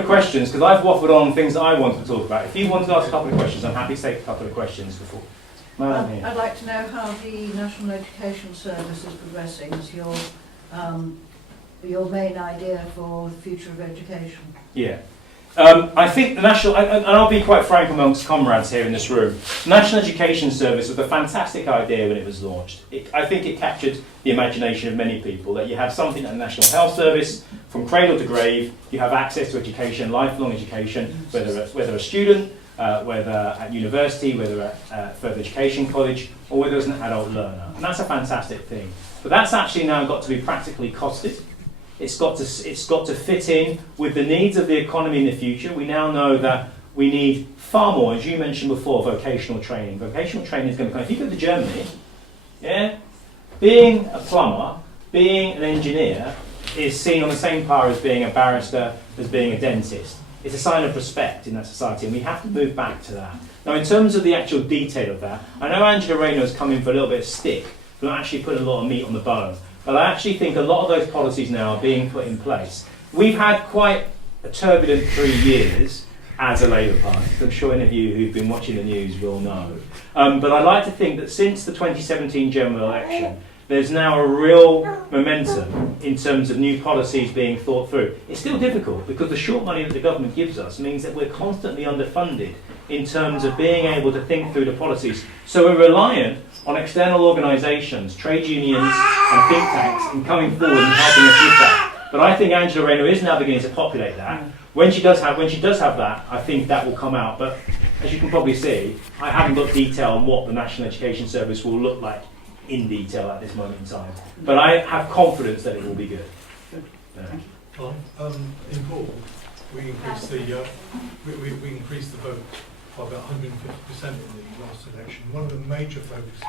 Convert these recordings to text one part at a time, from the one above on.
of questions, because I've waffled on things that I wanted to talk about. If you want to ask a couple of questions, I'm happy to take a couple of questions before. I'd like to know how the National Education Service is progressing as your main idea for the future of education. Yeah. I think the National, and I'll be quite frank amongst comrades here in this room, the National Education Service was a fantastic idea when it was launched. I think it captured the imagination of many people, that you have something like the National Health Service, from cradle to grave, you have access to education, lifelong education, whether a student, whether at university, whether at further education college, or whether as an adult learner. And that's a fantastic thing. But that's actually now got to be practically costed. It's got to fit in with the needs of the economy in the future. We now know that we need far more, as you mentioned before, vocational training. Vocational training is going to come. If you go to Germany, yeah, being a plumber, being an engineer is seen on the same par as being a barrister, as being a dentist. It's a sign of respect in that society, and we have to move back to that. Now, in terms of the actual detail of that, I know Angela Rayner's come in for a little bit of stick, but not actually put a lot of meat on the bone. But I actually think a lot of those policies now are being put in place. We've had quite a turbulent 3 years as a Labour Party. I'm sure any of you who've been watching the news will know. But I'd like to think that since the 2017 general election, there's now a real momentum in terms of new policies being thought through. It's still difficult because the short money that the government gives us means that we're constantly underfunded in terms of being able to think through the policies. So we're reliant on external organisations, trade unions and think tanks in coming forward and helping us with that. But I think Angela Rayner is now beginning to populate that. When she does have that, I think that will come out. But as you can probably see, I haven't got detail on what the National Education Service will look like in detail at this moment in time. But I have confidence that it will be good. Well, in Paul, we increased the vote by about 150% in the last election. One of the major focuses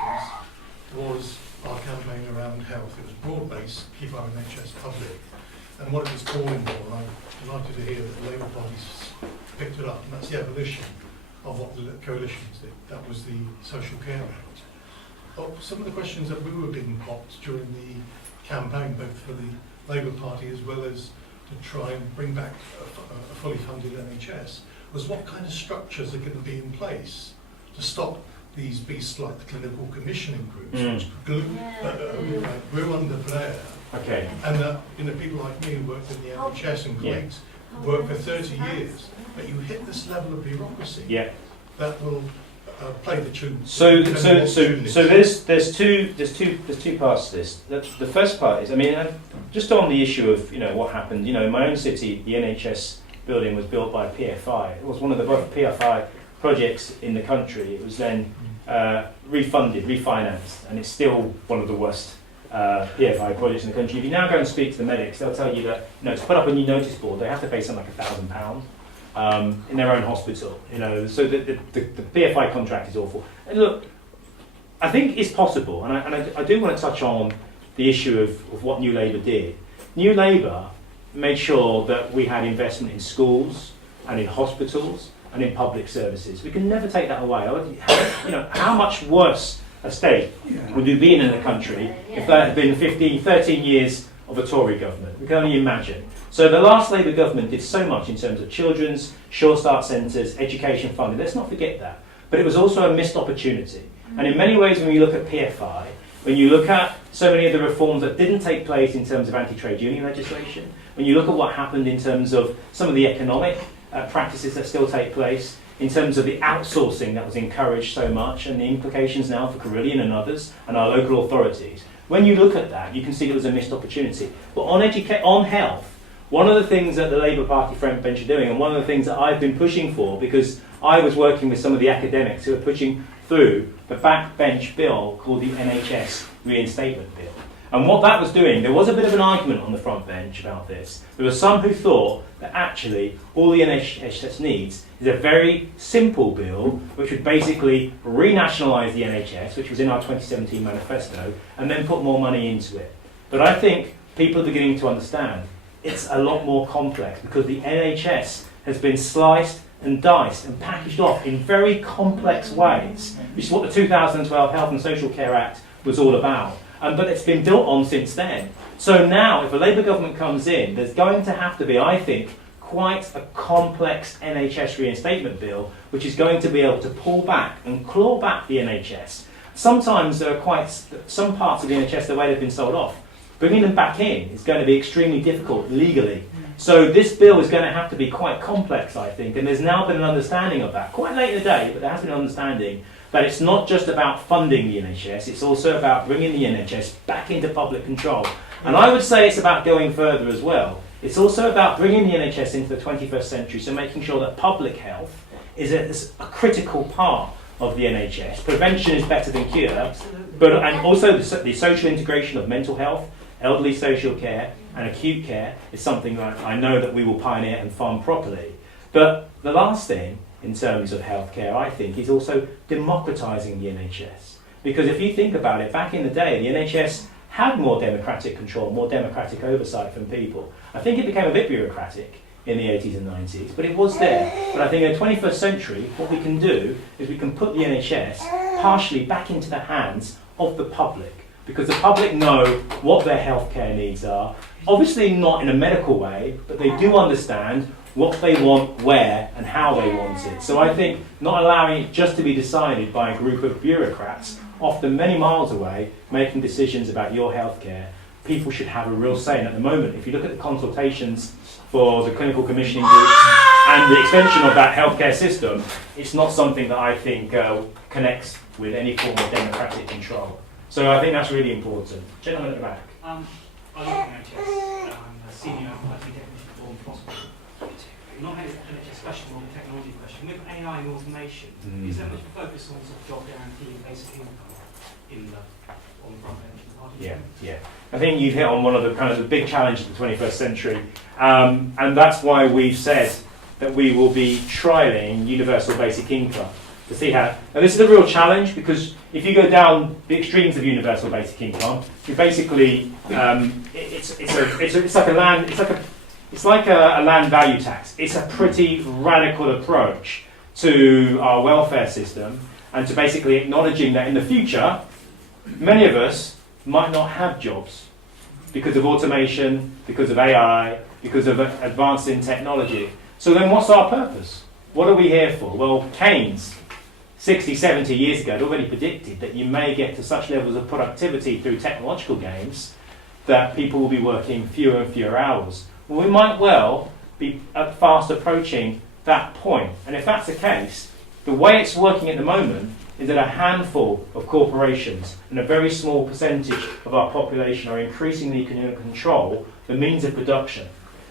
was our campaign around health. It was broad-based, keep our NHS public. And what it was calling for, and I'm delighted to hear that the Labour Party's picked it up, and that's the abolition of what the coalitions did. That was the Social Care Act. Some of the questions that we were being popped during the campaign, both for the Labour Party as well as to try and bring back a fully funded NHS, was what kind of structures are going to be in place to stop these beasts like the clinical commissioning groups, which grew under Blair. Okay. And people like me who worked in the NHS and colleagues worked for 30 years, but you hit this level of bureaucracy that will play the tune. So there's two parts to this. The first part is, I mean, just on the issue of what happened. In my own city, the NHS building was built by PFI. It was one of the PFI projects in the country. It was then refinanced, and it's still one of the worst PFI projects in the country. If you now go and speak to the medics, they'll tell you that to put up a new notice board, they have to pay something like £1,000 in their own hospital. So the PFI contract is awful. And look, I think it's possible, and I do want to touch on the issue of what New Labour did. New Labour made sure that we had investment in schools and in hospitals and in public services. We can never take that away. How much worse a state would we be in the country if there had been 13 years of a Tory government? We can only imagine. So the last Labour government did so much in terms of children's, Sure Start centres, education funding. Let's not forget that. But it was also a missed opportunity. And in many ways, when you look at PFI, when you look at so many of the reforms that didn't take place in terms of anti-trade union legislation, when you look at what happened in terms of some of the economic practices that still take place, in terms of the outsourcing that was encouraged so much and the implications now for Carillion and others and our local authorities, when you look at that, you can see it was a missed opportunity. But on health, one of the things that the Labour Party front bench are doing, and one of the things that I've been pushing for, because I was working with some of the academics who are pushing through the backbench bill called the NHS Reinstatement Bill. And what that was doing, there was a bit of an argument on the front bench about this. There were some who thought that actually all the NHS needs is a very simple bill which would basically renationalise the NHS, which was in our 2017 manifesto, and then put more money into it. But I think people are beginning to understand it's a lot more complex because the NHS has been sliced and diced and packaged off in very complex ways, which is what the 2012 Health and Social Care Act was all about. But it's been built on since then. So now, if a Labour government comes in, there's going to have to be, I think, quite a complex NHS reinstatement bill, which is going to be able to pull back and claw back the NHS. Sometimes there are some parts of the NHS, the way they've been sold off, bringing them back in is going to be extremely difficult legally. So this bill is going to have to be quite complex, I think, and there's now been an understanding of that, quite late in the day, but there has been an understanding that it's not just about funding the NHS, it's also about bringing the NHS back into public control. And I would say it's about going further as well. It's also about bringing the NHS into the 21st century, so making sure that public health is a critical part of the NHS. Prevention is better than cure, and also the social integration of mental health, elderly social care and acute care is something that I know that we will pioneer and fund properly. But the last thing in terms of healthcare, I think, is also democratising the NHS. Because if you think about it, back in the day, the NHS had more democratic control, more democratic oversight from people. I think it became a bit bureaucratic in the 80s and 90s, but it was there. But I think in the 21st century, what we can do is we can put the NHS partially back into the hands of the public, because the public know what their healthcare needs are. Obviously not in a medical way, but they do understand what they want, where, and how they want it. So I think not allowing it just to be decided by a group of bureaucrats, often many miles away, making decisions about your healthcare, people should have a real say. And at the moment, if you look at the consultations for the clinical commissioning groups and the extension of that healthcare system, it's not something that I think connects with any form of democratic control. So I think that's really important. Gentleman at the back. I love NHS. I'm a senior IT technician for Born Possible. Not NHS question, more a technology question. With AI and automation, is there much focus on sort of job guarantee and basic income on the front end of the party? Yeah. I think you've hit on one of the kind of the big challenges of the 21st century, and that's why we've said that we will be trialling universal basic income to see how. Now this is a real challenge, because if you go down the extremes of universal basic income, you basically it's like a land value tax. It's a pretty radical approach to our welfare system, and to basically acknowledging that in the future, many of us might not have jobs because of automation, because of AI, because of advancing technology. So then what's our purpose? What are we here for? Well, Keynes, 60, 70 years ago, had already predicted that you may get to such levels of productivity through technological gains that people will be working fewer and fewer hours. Well, we might well be fast approaching that point. And if that's the case, the way it's working at the moment is that a handful of corporations and a very small percentage of our population are increasingly can control the means of production.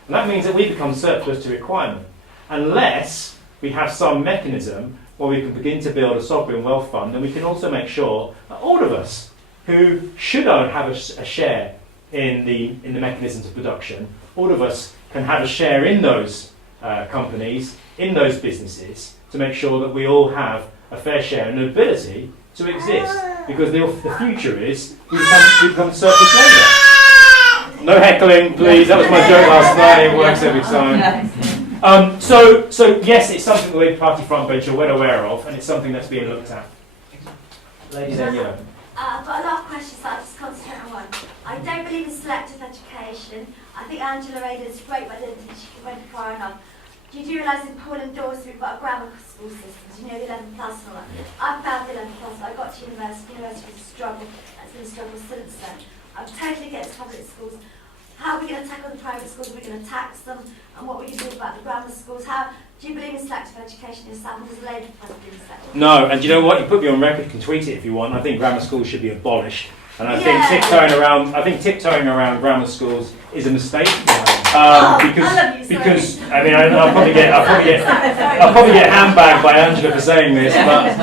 And that means that we become surplus to requirement, unless we have some mechanism where we can begin to build a sovereign wealth fund, and we can also make sure that all of us who should have a share in the mechanisms of production, all of us can have a share in those companies, in those businesses, to make sure that we all have a fair share and an ability to exist. Because the future is we become surplus labour. No heckling, please. That was my joke last night. It works every time. So yes, it's something the Labour Party front bench are well aware of, and it's something that's being looked at. Ladies in yellow. I've got a lot of questions, so I'll just concentrate on one. I don't believe in selective education. I think Angela Rayner's great, but I didn't think she went far enough. Do you realise in Paul and Dorset we've got a grammar school system? Do you know the 11 plus and all that? I found the 11 plus, I got to university. University was a struggle. It's been a struggle since then. I'm totally against public schools. How are we going to tackle the private schools? Are we going to tax them? And what are we going to do about the grammar schools? Do you believe in selective education yourself? And does the Labour Party believe in selective? No, and do you know what? You put me on record, you can tweet it if you want. I think grammar schools should be abolished. And I think tiptoeing around grammar schools is a mistake. Because I mean I'll probably get handbagged by Angela for saying this, but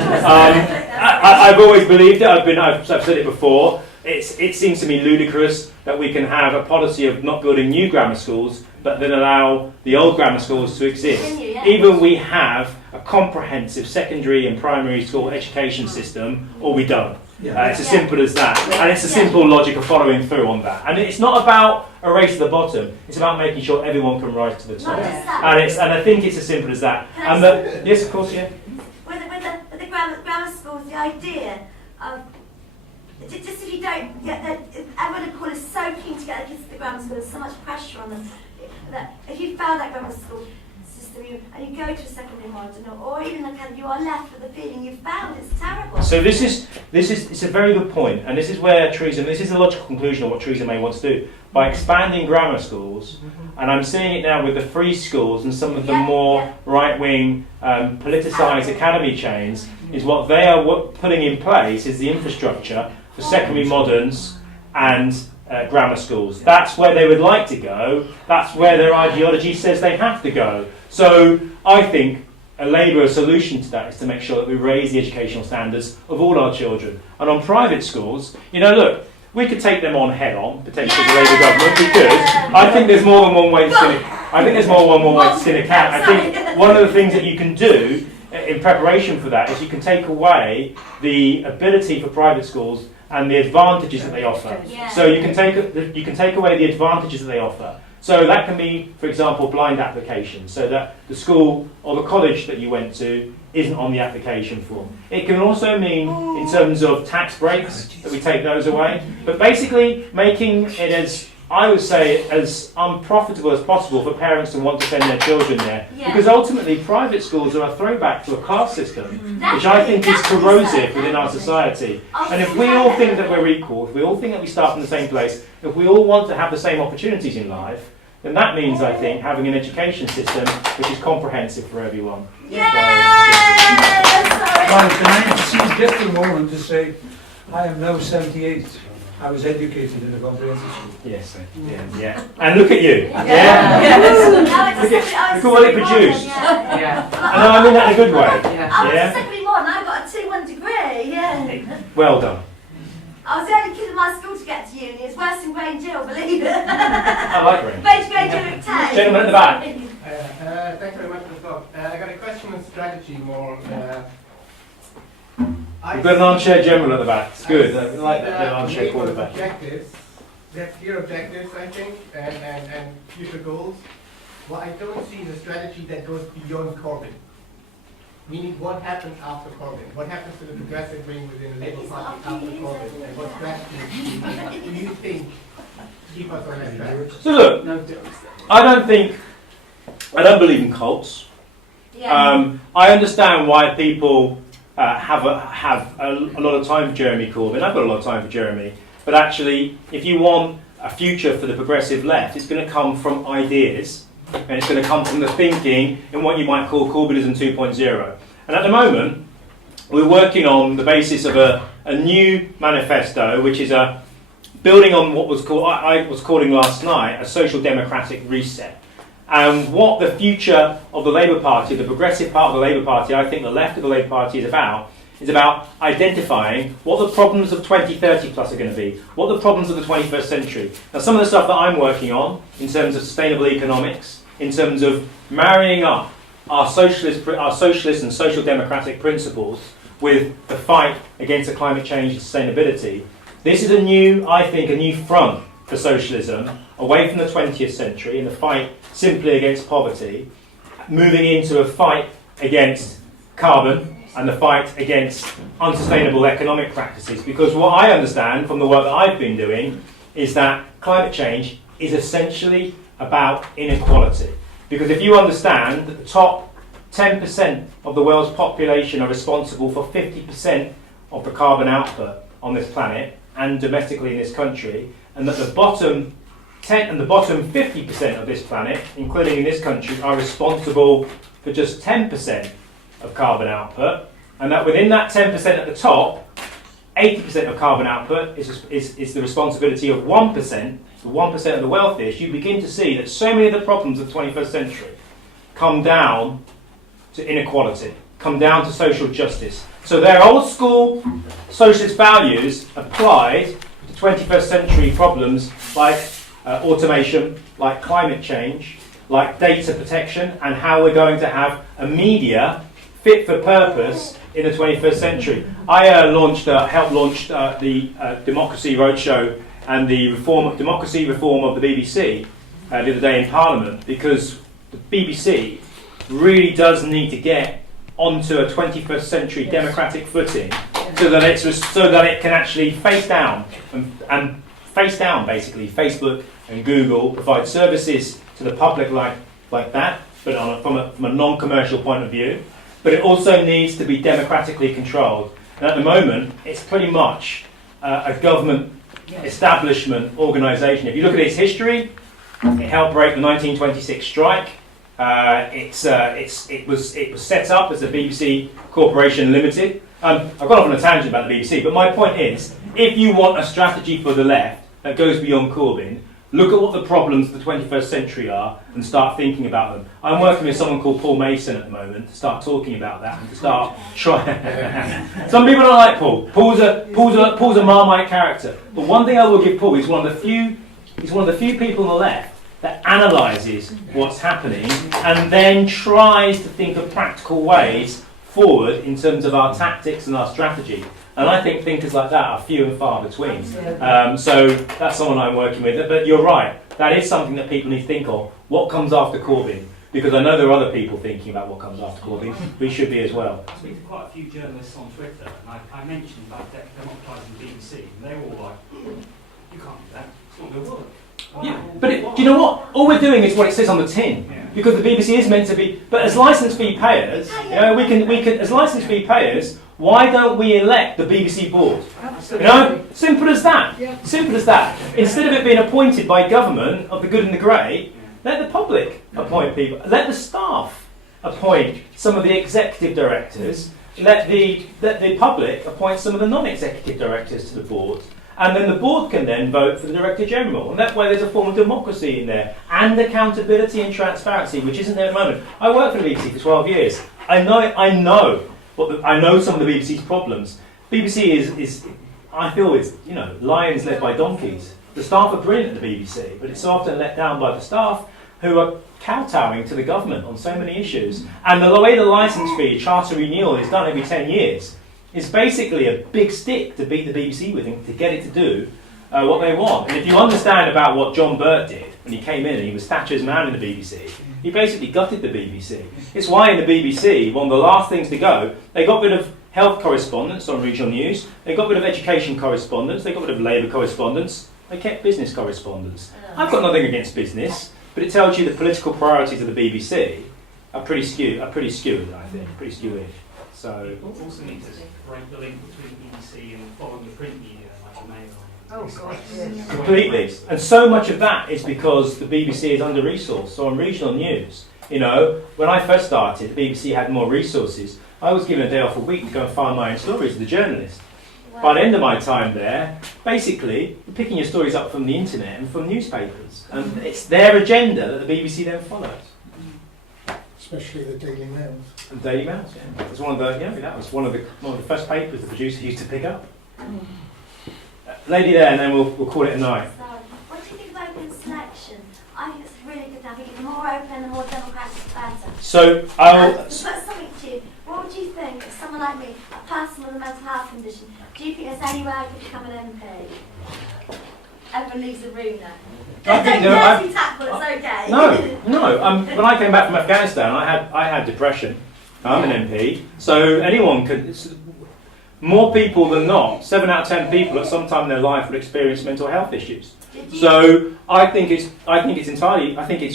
I've always believed it. I've said it before. It seems to me ludicrous that we can have a policy of not building new grammar schools, but then allow the old grammar schools to exist. Even we have a comprehensive secondary and primary school education system, or we don't. It's as simple as that, and it's a simple logic of following through on that. And it's not about a race to the bottom; it's about making sure everyone can rise to the top. And I think it's as simple as that. And yes, of course, yeah. With the grammar schools, the idea of just if you don't get everyone in Paul is so keen to get their kids to the grammar school, there's so much pressure on them. that if you fail that grammar school system and you go to a secondary modern or even a kind, you are left with the feeling you've failed. It's terrible. So this is it's a very good point, and this is where Theresa, this is the logical conclusion of what Theresa May wants to do by expanding grammar schools, and I'm seeing it now with the free schools and some of the more right-wing politicised academy chains. Is what they are putting in place is the infrastructure for secondary moderns and grammar schools. That's where they would like to go. That's where their ideology says they have to go. So I think a Labour solution to that is to make sure that we raise the educational standards of all our children. And on private schools, look, we could take them on head on, potentially the Labour government, because I think there's more than one way to skin a cat. I think one of the things that you can do in preparation for that is you can take away the ability for private schools and the advantages that they offer. Yeah. So you can take away the advantages that they offer. So that can be, for example, blind application, so that the school or the college that you went to isn't on the application form. It can also mean, in terms of tax breaks, that we take those away. But basically, making it as, I would say, as unprofitable as possible for parents to want to send their children there. Yeah. Because ultimately, private schools are a throwback to a class system, which I think is corrosive within our society. And if we all think that we're equal, if we all think that we start from the same place, if we all want to have the same opportunities in life, then that means, I think, having an education system which is comprehensive for everyone. Yeah. Well, can I just get a moment to say, I am now 78. I was educated in a comprehensive school. Yes, yeah. And look at you. Yeah. Look at what it produced. Yeah. And I mean that in a good way. I was Yeah. a secondary modern, I got a 2-1 degree, yeah. Well done. I was the only kid in my school to get to uni. It's worse than Grange Hill, believe it. I like Grange. Grange Hill at 10. Gentleman at the back. Thanks very much for the talk. I got a question on strategy more. We've got an armchair general at the back. It's good. I like that little armchair Labour's quarterback. objectives, they have clear objectives, I think, and future goals. What I don't see is a strategy that goes beyond Corbyn. Meaning, what happens after Corbyn? What happens to the progressive wing within the Labour Party after Corbyn? And what strategies do you think keep us on that track? So look, I don't believe in cults. Yeah. I understand why people have a lot of time for Jeremy Corbyn. I've got a lot of time for Jeremy. But actually, if you want a future for the progressive left, it's going to come from ideas, and it's going to come from the thinking in what you might call Corbynism 2.0. And at the moment, we're working on the basis of a new manifesto, which is building on what was called, I was calling last night, a social democratic reset. And what the future of the Labour Party, the progressive part of the Labour Party, I think the left of the Labour Party is about identifying what the problems of 2030 plus are going to be, what the problems of the 21st century. Now, some of the stuff that I'm working on, in terms of sustainable economics, in terms of marrying up our socialist and social democratic principles with the fight against the climate change and sustainability, this is a new front for socialism, away from the 20th century and the fight simply against poverty, moving into a fight against carbon and the fight against unsustainable economic practices. Because what I understand from the work that I've been doing is that climate change is essentially about inequality. Because if you understand that the top 10% of the world's population are responsible for 50% of the carbon output on this planet and domestically in this country, and that the bottom 10 and the bottom 50% of this planet, including in this country, are responsible for just 10% of carbon output, and that within that 10% at the top, 80% of carbon output is the responsibility of 1%, the 1% of the wealthiest, you begin to see that so many of the problems of the 21st century come down to inequality, come down to social justice. So their old school socialist values applied to 21st century problems like automation, like climate change, like data protection, and how we're going to have a fit for purpose in the 21st century. I helped launch the Democracy Roadshow and the democracy reform of the BBC the other day in Parliament, because the BBC really does need to get onto a 21st century democratic footing, so that it can actually face down basically Facebook and Google, provide services to the public like that, but from a non-commercial point of view. But it also needs to be democratically controlled. And at the moment, it's pretty much a government establishment organisation. If you look at its history, it helped break the 1926 strike. It was set up as the BBC Corporation Limited. I've gone off on a tangent about the BBC, but my point is, if you want a strategy for the left that goes beyond Corbyn, look at what the problems of the 21st century are and start thinking about them. I'm working with someone called Paul Mason at the moment to start talking about that and to start trying. Some people don't like Paul. Paul's a Marmite character. But one thing I will give Paul, he's one of the few people on the left that analyses what's happening and then tries to think of practical ways forward in terms of our tactics and our strategy. And I think thinkers like that are few and far between. So that's someone I'm working with. But you're right, that is something that people need to think of. What comes after Corbyn? Because I know there are other people thinking about what comes after Corbyn. We should be as well. I speak to quite a few journalists on Twitter, and I mentioned about democratising the BBC, and they're all like, you can't do that, it's not going to work. Yeah, but do you know what? All we're doing is what it says on the tin, because the BBC is meant to be. But as licence fee payers, we can as licence fee payers. Why don't we elect the BBC board? Absolutely. Simple as that. Simple as that. Instead of it being appointed by government of the good and the great, let the public appoint people. Let the staff appoint some of the executive directors. Let the public appoint some of the non-executive directors to the board. And then the board can then vote for the Director General. And that way there's a form of democracy in there. And accountability and transparency, which isn't there at the moment. I worked for the BBC for 12 years. I know some of the BBC's problems. BBC is I feel it's, lions led by donkeys. The staff are brilliant at the BBC, but it's often let down by the staff who are kowtowing to the government on so many issues. And the way the licence fee, charter renewal is done every 10 years, is basically a big stick to beat the BBC with to get it to do what they want. And if you understand about what John Birt did when he came in and he was Thatcher's man in the BBC, he basically gutted the BBC. It's why in the BBC, one of the last things to go, they got rid of health correspondence on regional news, they got rid of education correspondence, they got rid of labour correspondence, they kept business correspondence. I've got nothing against business, but it tells you the political priorities of the BBC are pretty skewed, I think, pretty skewish. So You also need to break the link between BBC and following the print media, like the Mail. Oh, gosh, yes. completely. And so much of that is because the BBC is under-resourced. So on regional news, when I first started, the BBC had more resources. I was given a day off a week to go and find my own stories as a journalist. Wow. By the end of my time there, basically, you're picking your stories up from the internet and from newspapers. And it's their agenda that the BBC then follows. Especially the Daily Mail. And Daily Mail, yeah. It was that was one of the first papers the producer used to pick up. Lady there, and then we'll call it a night. So, what do you think of open selection? I think it's really good. I think the more open and the more democratic, the better. So To I'll. put something to you, what would you think of someone like me, a person with a mental health condition? Do you think there's any way I could become an MP? Everyone leaves the room now. I think Don't dirty tackle, it's okay. No. When I came back from Afghanistan, I had depression. I'm an MP, so anyone could. More people than not, 7 out of 10 people at some time in their life will experience mental health issues. So I think it's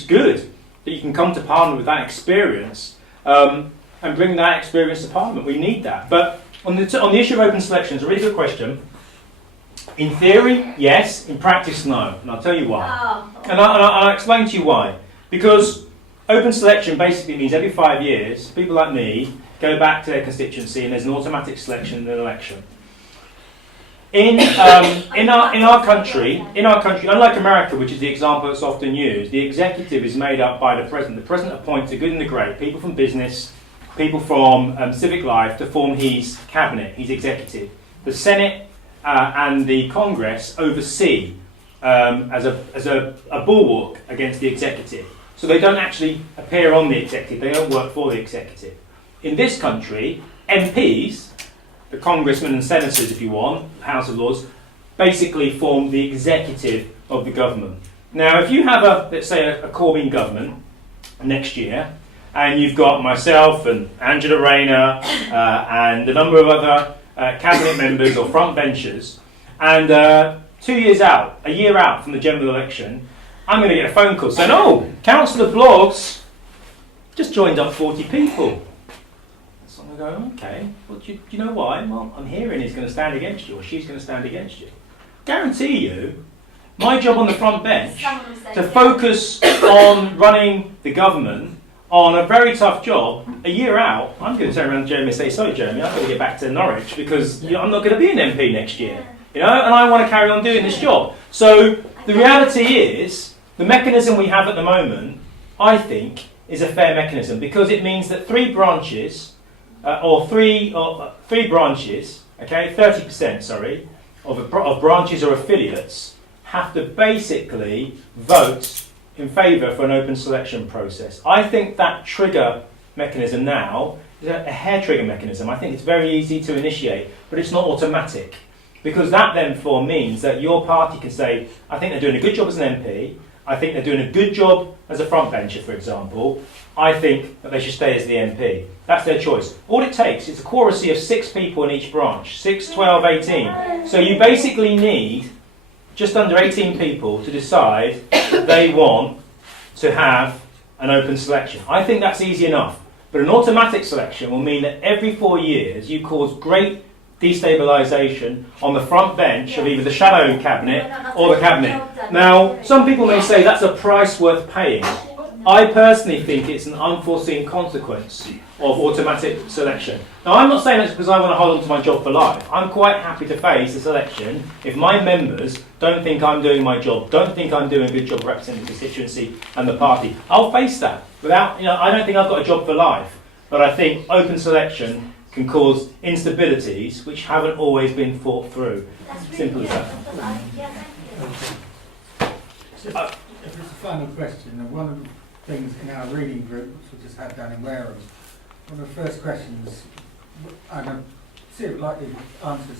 good that you can come to Parliament with that experience and bring that experience to Parliament. We need that. But on the issue of open selection, it's a really good question. In theory, yes. In practice, no. And I'll tell you why. Oh. And I'll explain to you why. Because open selection basically means every 5 years, people like me go back to their constituency and there's an automatic selection in an election. In our country, unlike America, which is the example that's often used, the executive is made up by the president. The president appoints the good and the great, people from business, people from civic life to form his cabinet, his executive. The Senate and the Congress oversee as a bulwark against the executive. So they don't actually appear on the executive, they don't work for the executive. In this country, MPs, the congressmen and senators, if you want, House of Lords, basically form the executive of the government. Now, if you have let's say a Corbyn government next year, and you've got myself and Angela Rayner and a number of other cabinet members or front benchers, and a year out from the general election, I'm going to get a phone call saying, oh, Councillor Bloggs just joined up 40 people. So I'm going to go, okay, well, do you know why? Well, I'm hearing he's going to stand against you or she's going to stand against you. Guarantee you, my job on the front bench to focus on running the government on a very tough job, a year out, I'm going to turn around to Jeremy and say, sorry Jeremy, I've got to get back to Norwich because I'm not going to be an MP next year. You know, and I want to carry on doing this job. So the reality is, the mechanism we have at the moment, I think, is a fair mechanism because it means that three branches, okay, 30%, sorry, of branches or affiliates have to basically vote in favour for an open selection process. I think that trigger mechanism now is a hair trigger mechanism. I think it's very easy to initiate, but it's not automatic. Because that therefore means that your party can say, I think they're doing a good job as an MP, I think they're doing a good job as a frontbencher, for example, I think that they should stay as the MP. That's their choice. All it takes is a quorum of 6 people in each branch, 6, 12, 18. So you basically need just under 18 people to decide that they want to have an open selection. I think that's easy enough. But an automatic selection will mean that every 4 years you cause great destabilisation on the front bench of either the shadow cabinet or the cabinet. Now, some people may say that's a price worth paying. I personally think it's an unforeseen consequence of automatic selection. Now, I'm not saying that's because I want to hold on to my job for life. I'm quite happy to face a selection if my members don't think I'm doing my job, don't think I'm doing a good job representing the constituency and the party. I'll face that. Without, I don't think I've got a job for life, but I think open selection can cause instabilities which haven't always been thought through. Simple as that. If it's a final question, and one of the things in our reading group, which we just had down in Wareham, one of the first questions, and I see it likely answers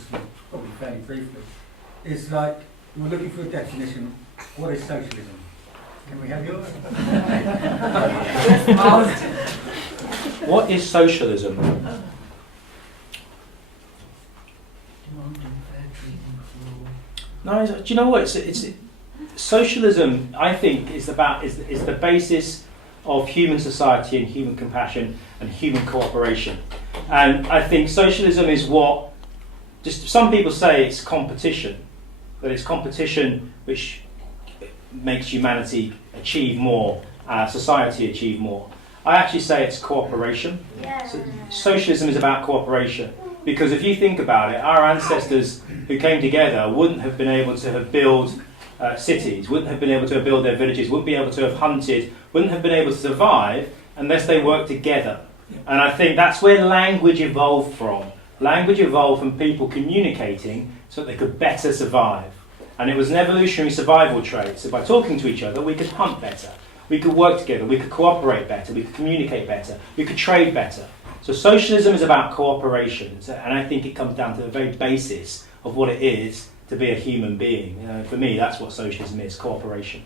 probably fairly briefly, is like, we're looking for a definition, what is socialism? Can we have yours? What is socialism? No, do you know what? It's socialism. I think is the basis of human society and human compassion and human cooperation. And I think socialism is what just some people say it's competition, but it's competition which makes humanity achieve more, society achieve more. I actually say it's cooperation. Yeah. So socialism is about cooperation. Because if you think about it, our ancestors who came together wouldn't have been able to have built cities, wouldn't have been able to have built their villages, wouldn't be able to have hunted, wouldn't have been able to survive unless they worked together. And I think that's where language evolved from. Language evolved from people communicating so that they could better survive. And it was an evolutionary survival trait. So by talking to each other, we could hunt better, we could work together, we could cooperate better, we could communicate better, we could trade better. So socialism is about cooperation, and I think it comes down to the very basis of what it is to be a human being. For me, that's what socialism is, cooperation.